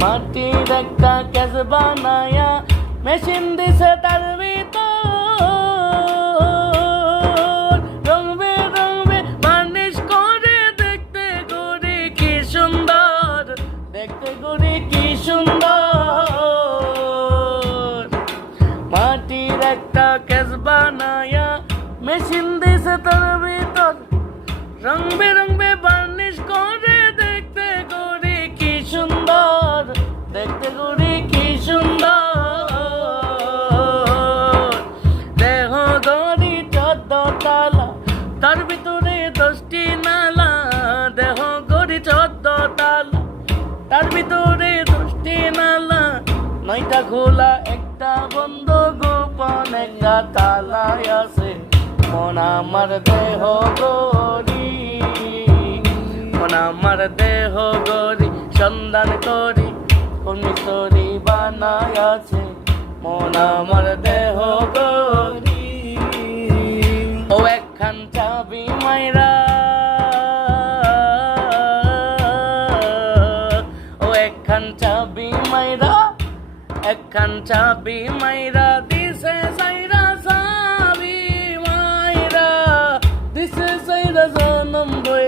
মাটির একটা ক্যাচ বানায়া মেশিন দিছে তার ভিতর। রং বেরঙে বার্নিশ করে দেখতে করি কি সুন্দর। দেখতে করি কি সুন্দর। মাটির একটা ক্যাচ মেশিন দিছে তার ভিতর। রং বেরঙে কি সুন্দর। দেহ গড়ি তার ভিতরে নালা। দেহ তার ভিতরে নালা। খোলা, একটা বন্ধ, গোপন একটা তালায় আছে। মন আমার দেহ গড়ি, মন আমার দেহ গড়ি, সন্ধান করি। কোন তরি বানায় আছে। মন আমার দেহ গরি ও একখান চাবি মাইরা। ও একখান চাবি মাইরা, একখান চাবি মাইরা দিছে সাইরা চাবি মাইরা। দিছে সাইরা জনম বই